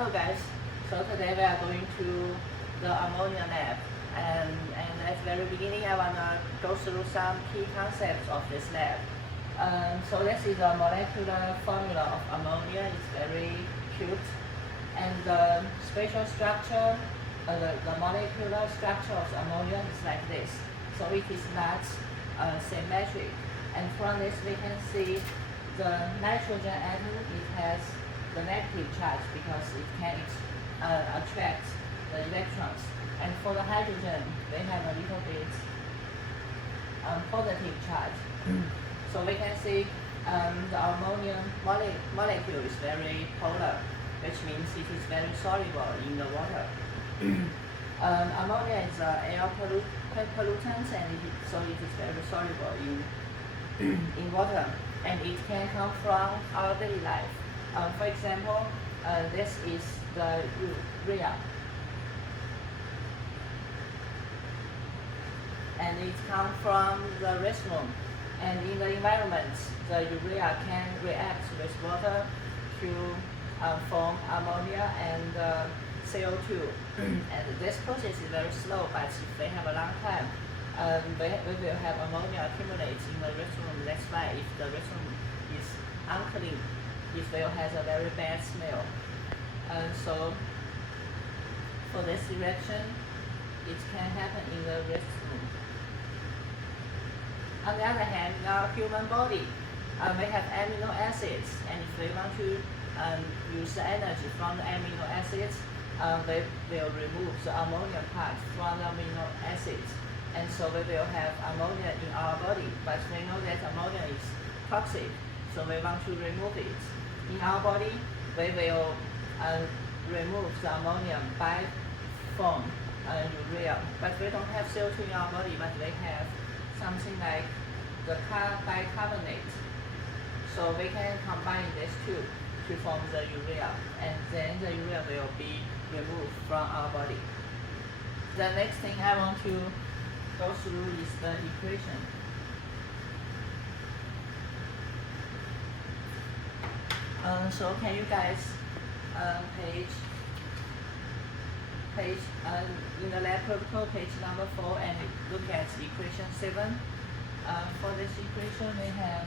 Hello guys, so today we are going to the Ammonia Lab, and at the very beginning I want to go through some key concepts of this lab. So this is a molecular formula of ammonia. It's very cute, and the spatial structure, the molecular structure of ammonia is like this. So it is not symmetric, and from this we can see the nitrogen atom, it has the negative charge because it can attract the electrons, and for the hydrogen they have a little bit positive charge. So we can see the ammonia molecule is very polar, which means it is very soluble in the water. Ammonia is air pollutant, and so it is very soluble in water, and it can come from our daily life. For example, this is the urea, and it comes from the restroom. And in the environment, the urea can react with water to form ammonia and CO2. And this process is very slow, but if we have a long time, we will have ammonia accumulate in the restroom. That's why if the restroom is unclean, it will have a very bad smell. So for this reaction, it can happen in the restroom. On the other hand, in our human body, we have amino acids, and if we want to use the energy from the amino acids, they will remove the ammonia part from the amino acids, and so we will have ammonia in our body. But we know that ammonia is toxic, so we want to remove it. In our body, we will remove the ammonium by form urea, but we don't have CO2 in our body, but we have something like the bicarbonate. So we can combine these two to form the urea, and then the urea will be removed from our body. The next thing I want to go through is the equation. So can you guys in the lab protocol, page number 4, and look at equation 7. For this equation, we have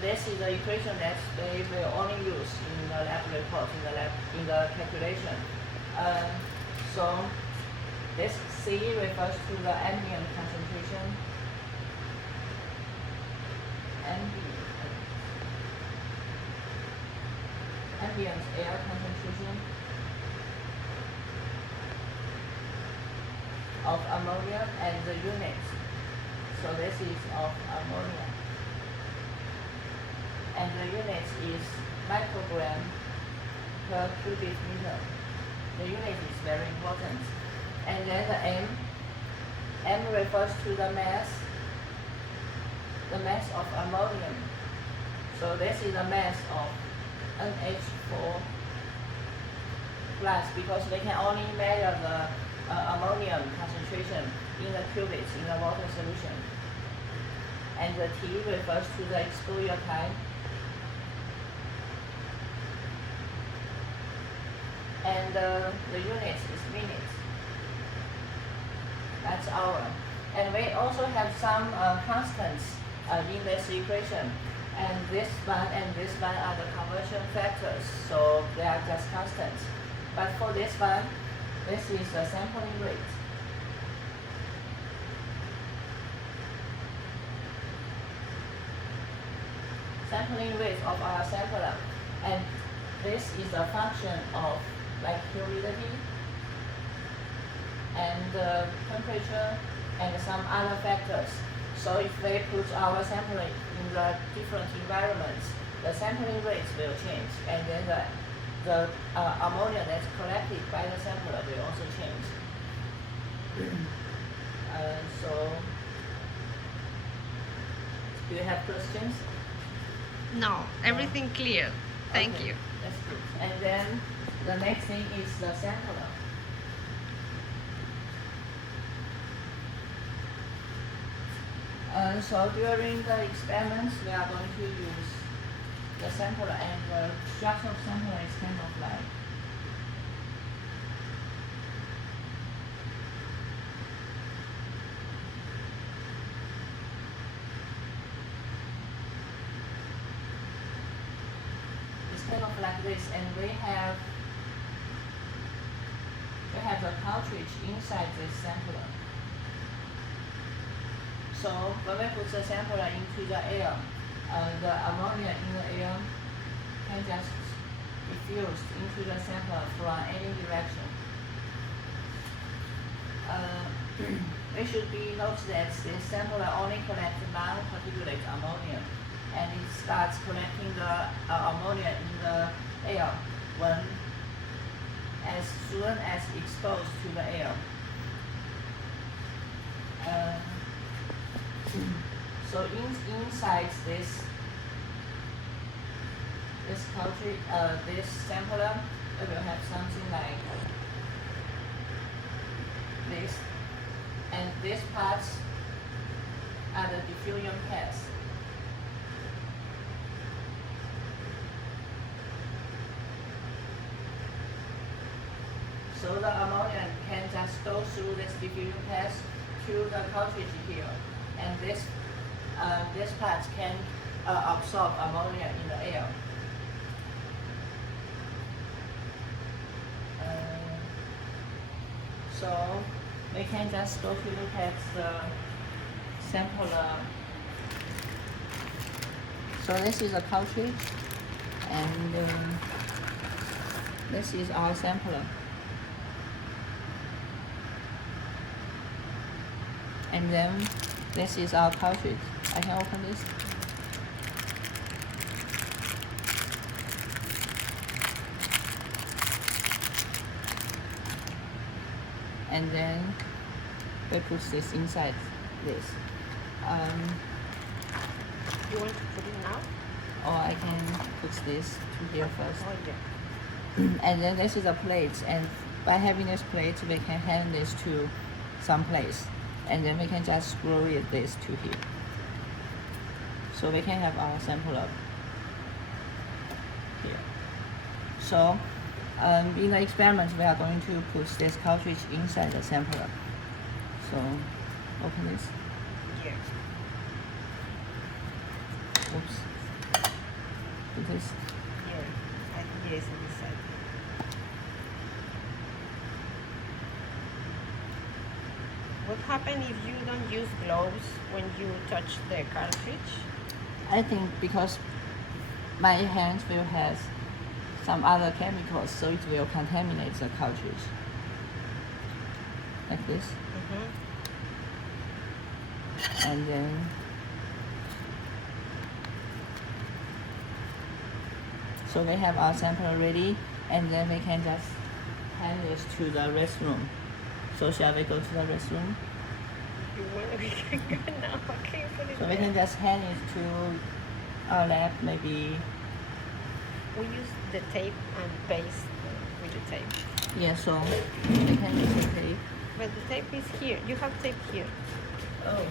this is the equation that they will only use in the lab report, in the calculation. So this C refers to the ambient concentration. Ambient air concentration of ammonia, and the unit. So this is of ammonia, and the unit is microgram per cubic meter. The unit is very important. And then the M refers to the mass of ammonium. So this is the mass of NH4 plus, because we can only measure the ammonium concentration in the cubits in the water solution. And the T refers to the exposure time. And the unit is minutes. That's hour. And we also have some constants in this equation. And this one are the conversion factors, so they are just constants. But for this one, this is the sampling rate. Sampling rate of our sampler. And this is a function of like humidity and temperature and some other factors. So if we put our sampling in the different environments, the sampling rates will change, and then the ammonia that's collected by the sampler will also change. So do you have questions? No, everything clear. Thank Okay, you. That's good. And then the next thing is the sampler. So during the experiments, we are going to use the sampler, and the structure of sampler is kind of like this, and we have the cartridge inside this sampler. So when we put the sampler into the air, the ammonia in the air can just diffuse into the sampler from any direction. It should be noted that this sampler only collects non-particulate ammonia, and it starts collecting the ammonia in the air as soon as exposed to the air. So inside this cartridge, this sampler, it will have something like this, and these parts are the diffusion pads. So the ammonia can just go through this diffusion pads to the cartridge here, and this part can absorb ammonia in the air. So we can just go to look at the sampler. So this is a cartridge, and this is our sampler. And then this is our cartridge. I can open this. And then we put this inside this. You want to put it now? Or I can put this to here first. Oh, yeah. And then this is a plate, and by having this plate, we can hang this to some place, and then we can just screw it this to here. So we can have our sampler here. So in the experiment, we are going to put this cartridge inside the sampler. So open this. Yeah. Oops. Put this. Yeah. I think it is on this side. What happens if you don't use gloves when you touch the cartridge? I think because my hands will have some other chemicals, so it will contaminate the cartridge. Like this. And then so we have our sample ready, and then we can just hand this to the restroom. So shall we go to the restroom? You want we can go now. Okay, put it So we there. can just hand it to our lab, maybe. We use the tape and paste with the tape. Yeah, so we can use the tape. But the tape is here. You have tape here. Oh.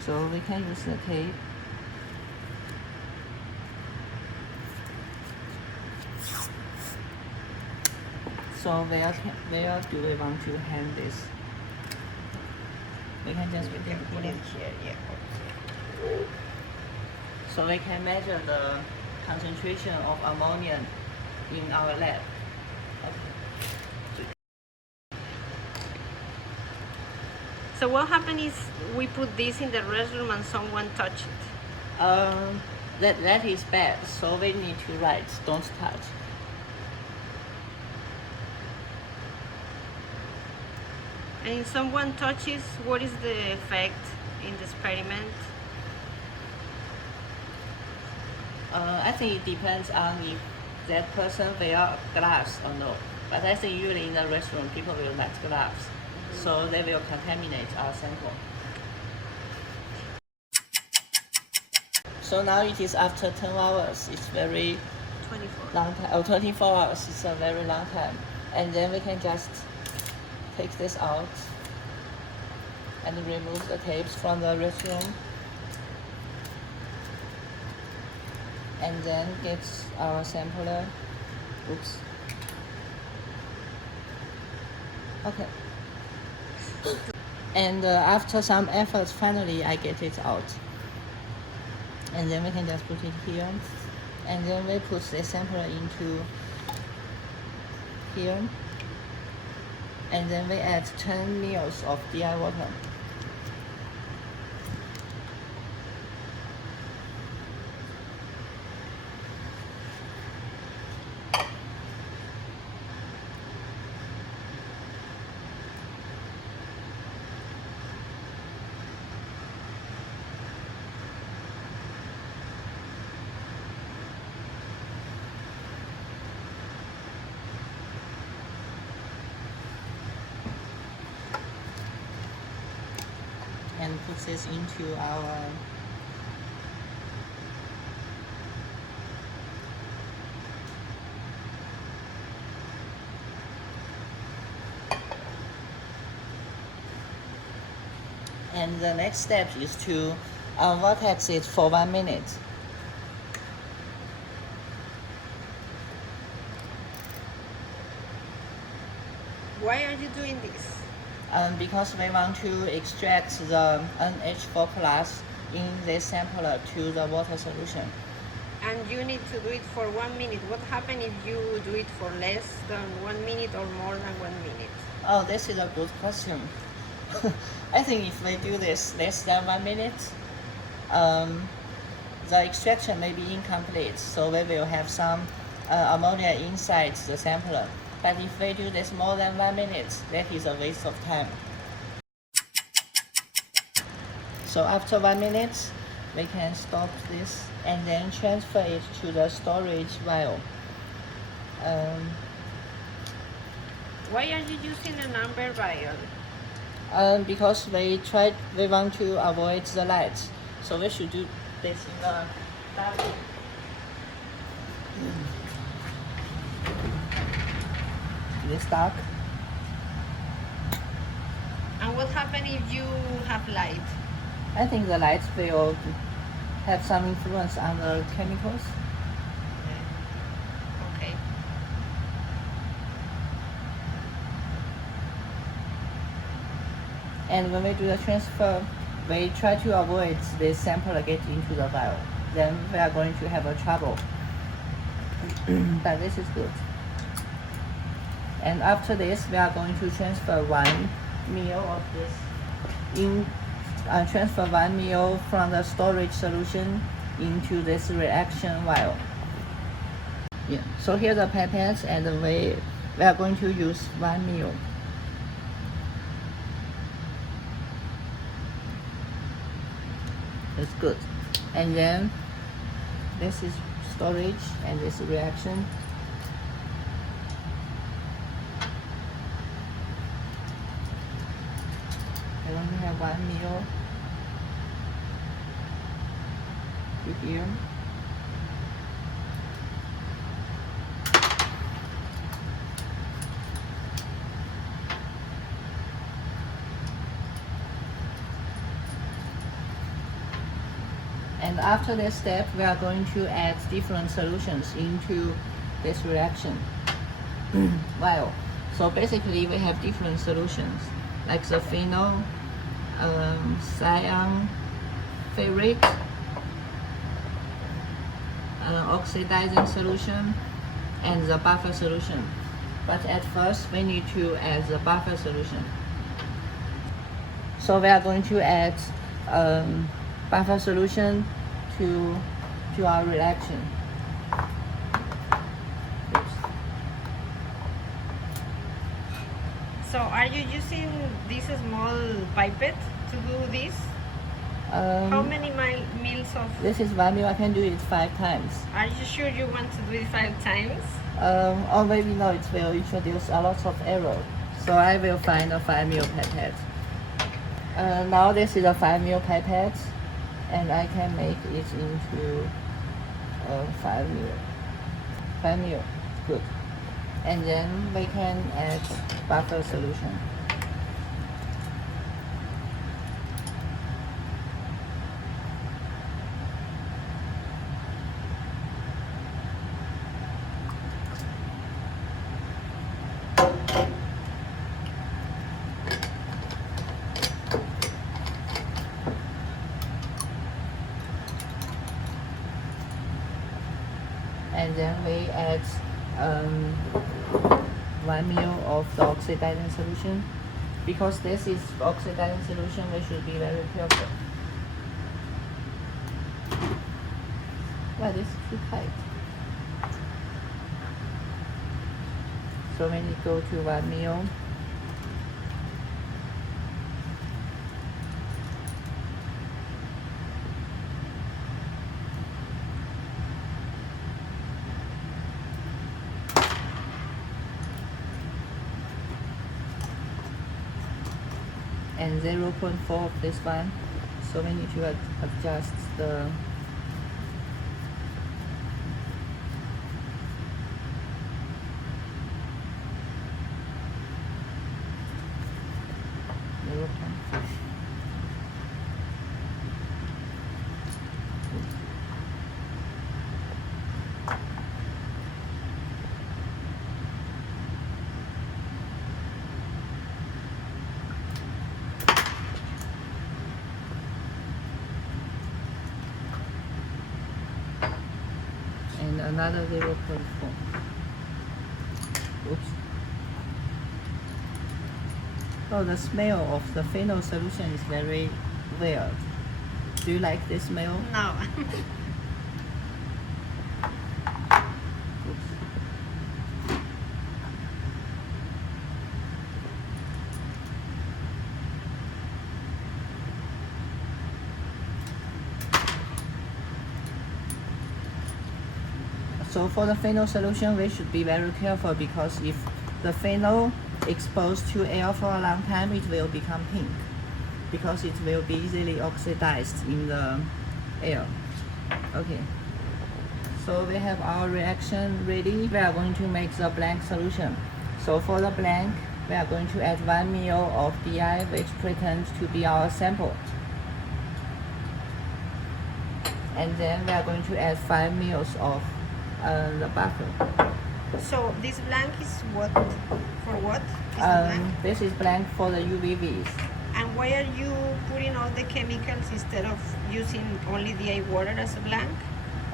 So we can use the tape. So where do we want to hang this? We can just You can put it here. Yeah. So we can measure the concentration of ammonia in our lab. So what happens is we put this in the restroom and someone touch it. That is bad. So we need to write, don't touch. And if someone touches, what is the effect in the experiment? I think it depends on if that person wear gloves or no. But I think usually in the restaurant people will wear gloves. so they will contaminate our sample. So now it is after 10 hours. It's very 24. long time. Oh, 24 hours. It's a very long time. And then we can just take this out and remove the tapes from the resume. And then get our sampler. Oops. Okay. And after some efforts, finally I get it out. And then we can just put it here. And then we put the sampler into here. And then we add 10 ml of DI water. And put this into our and the next step is to vortex it for 1 minute. Why are you doing this? Because we want to extract the NH4 plus in this sampler to the water solution. And you need to do it for 1 minute. What happens if you do it for less than 1 minute or more than 1 minute? Oh, this is a good question. I think if we do this less than 1 minute, the extraction may be incomplete, so we will have some ammonia inside the sampler. But if we do this more than 1 minute, that is a waste of time. So after 1 minute, we can stop this and then transfer it to the storage vial. Why are you using an amber vial? Because we want to avoid the light, so we should do this in the dark room. This dark. And what happens if you have light? I think the light will have some influence on the chemicals. Okay. And when we do the transfer, we try to avoid this sample get into the vial. Then we are going to have a trouble. But this is good. And after this, we are going to transfer 1 ml of this transfer 1 ml from the storage solution into this reaction vial. Yeah. So here the pipettes, and we are going to use 1 ml. It's good. And then this is storage and this reaction. I only have 1 ml to here. And after this step, we are going to add different solutions into this reaction vial. So basically, we have different solutions, like the phenol, cyan, ferric, oxidizing solution, and the buffer solution. But at first, we need to add the buffer solution. So we are going to add buffer solution to our reaction. Oops. So are you using this small pipette to do this? How many mils of... This is 1 ml. I can do it 5 times. Are you sure you want to do it 5 times? Or maybe no, it will introduce a lot of error. So I will find a 5 ml pipette. Now this is a 5 ml pipette, and I can make it into 5 ml. 5 ml, good. And then we can add buffer solution. And then we add 1 ml of the oxidizing solution. Because this is oxidizing solution, we should be very careful. Wow, this is too tight. So when you go to 1 ml, and 0.4 of this one. So we need to adjust the and another 0.4. Oops. Oh, the smell of the phenol solution is very weird. Do you like this smell? No. Oops. So for the phenol solution, we should be very careful because if the phenol exposed to air for a long time, it will become pink because it will be easily oxidized in the air. Okay. So we have our reaction ready. We are going to make the blank solution. So for the blank, we are going to add 1 ml of DI, which pretends to be our sample. And then we are going to add 5 ml of the buffer. So this blank is what? For what? Is blank? This is blank for the UVVs. And why are you putting all the chemicals instead of using only the water as a blank?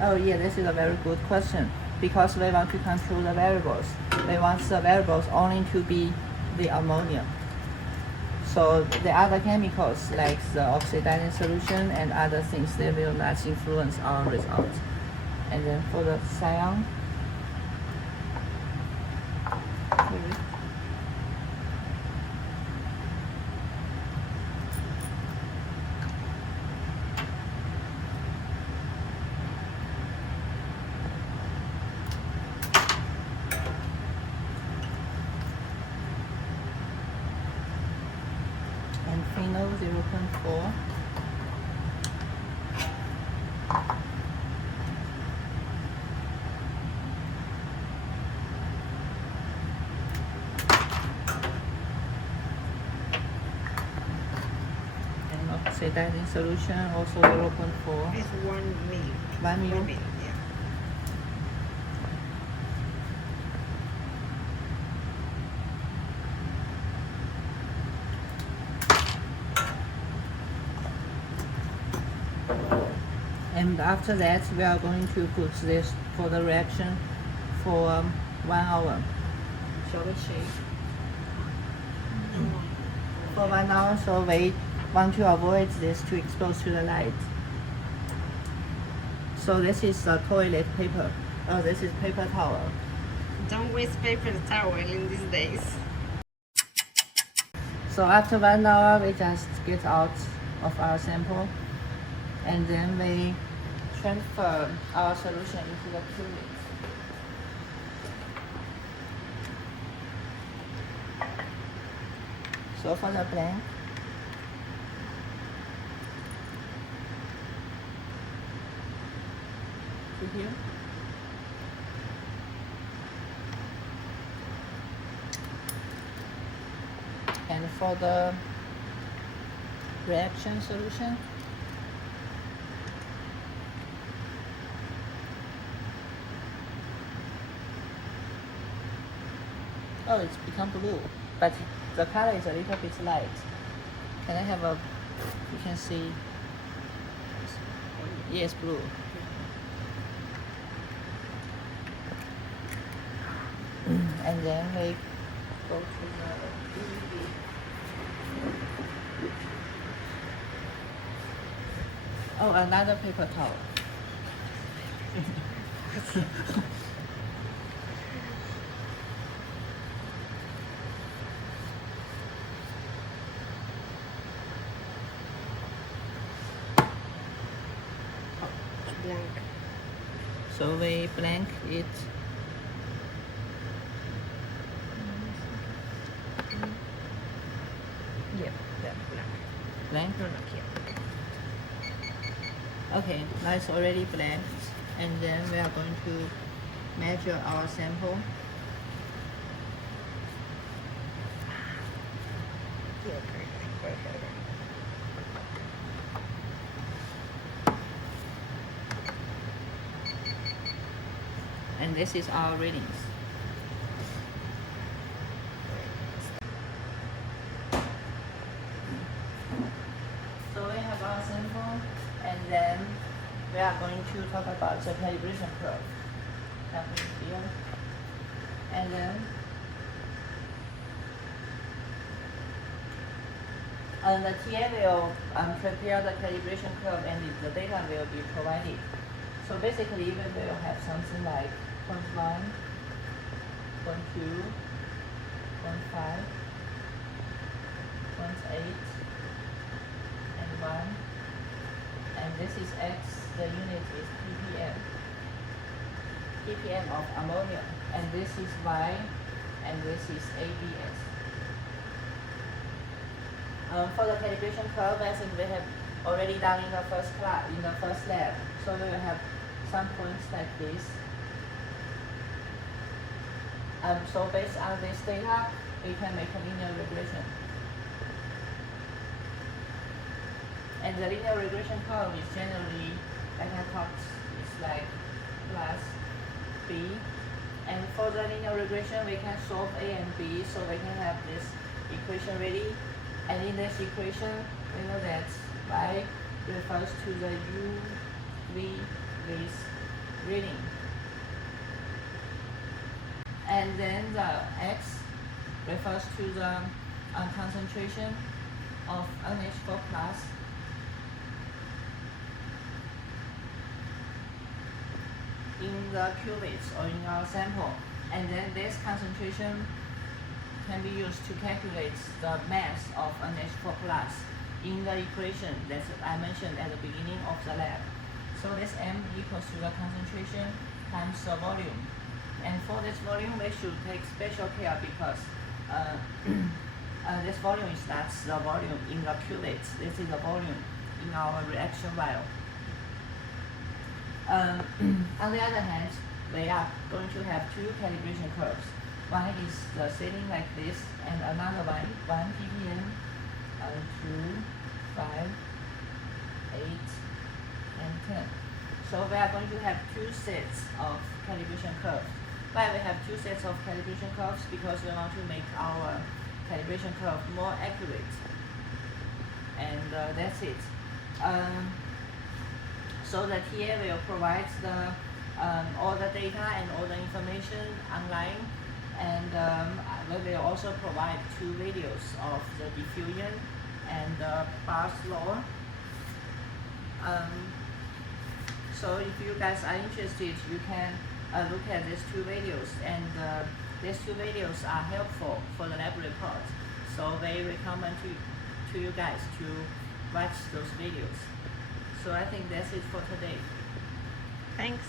Oh yeah, this is a very good question. Because we want to control the variables. We want the variables only to be the ammonia. So the other chemicals like the oxidizing solution and other things, they will not influence our results. And then for the cyan, and phenol 0.4. Oxidizing solution also 0.4. It's 1 mil. 1 ml. 1 mil, yeah. And after that, we are going to put this for the reaction for 1 hour. Shall we shake? For 1 hour, so we want to avoid this to expose to the light. So this is the toilet paper. Oh, this is paper towel. Don't waste paper towel in these days. So after 1 hour, we just get out of our sample, and then we transfer our solution into the cuvette. So for the blank, to here. And for the reaction solution, oh, it's become blue, but the color is a little bit light. Can I have a, you can see, yes, blue. And then we go to the DVD. Oh, another paper towel. Blank. So we blank it. Yep, that blank. Blank? No, not here. Okay, now it's already blanked. And then we are going to measure our sample. Yeah, right here. And this is our readings. So we have our sample, and then we are going to talk about the calibration curve. Happening here. And then the TA will prepare the calibration curve, and the data will be provided. So basically, we will have something like 0.1, 0.2, 0.5, 0.8, and 1. And this is X, the unit is ppm. ppm of ammonia. And this is Y, and this is ABS. For the calibration curve, I think we have already done in the first class, in the first lab. So we will have some points like this. So based on this data, we can make a linear regression. And the linear regression curve is generally, like I talked, it's like plus B. And for the linear regression, we can solve A and B, so we can have this equation ready. And in this equation, we know that Y refers to the UV with reading. And then the X refers to the concentration of NH4 plus in the cuvettes or in our sample. And then this concentration can be used to calculate the mass of NH4 plus in the equation that I mentioned at the beginning of the lab. So this M equals to the concentration times the volume. And for this volume, we should take special care because this volume is not the volume in the cuvettes. This is the volume in our reaction vial. On the other hand, we are going to have two calibration curves. One is the setting like this, and another one, 1 ppm, 2, 5, 8, and 10. So we are going to have two sets of calibration curves. Why we have two sets of calibration curves? Because we want to make our calibration curve more accurate. And that's it. So the TA will provide all the data and all the information online, and we will also provide two videos of the diffusion and the Barr's law. So if you guys are interested, you can look at these two videos, and these two videos are helpful for the lab report. So they recommend to you guys to watch those videos. So I think that's it for today. Thanks.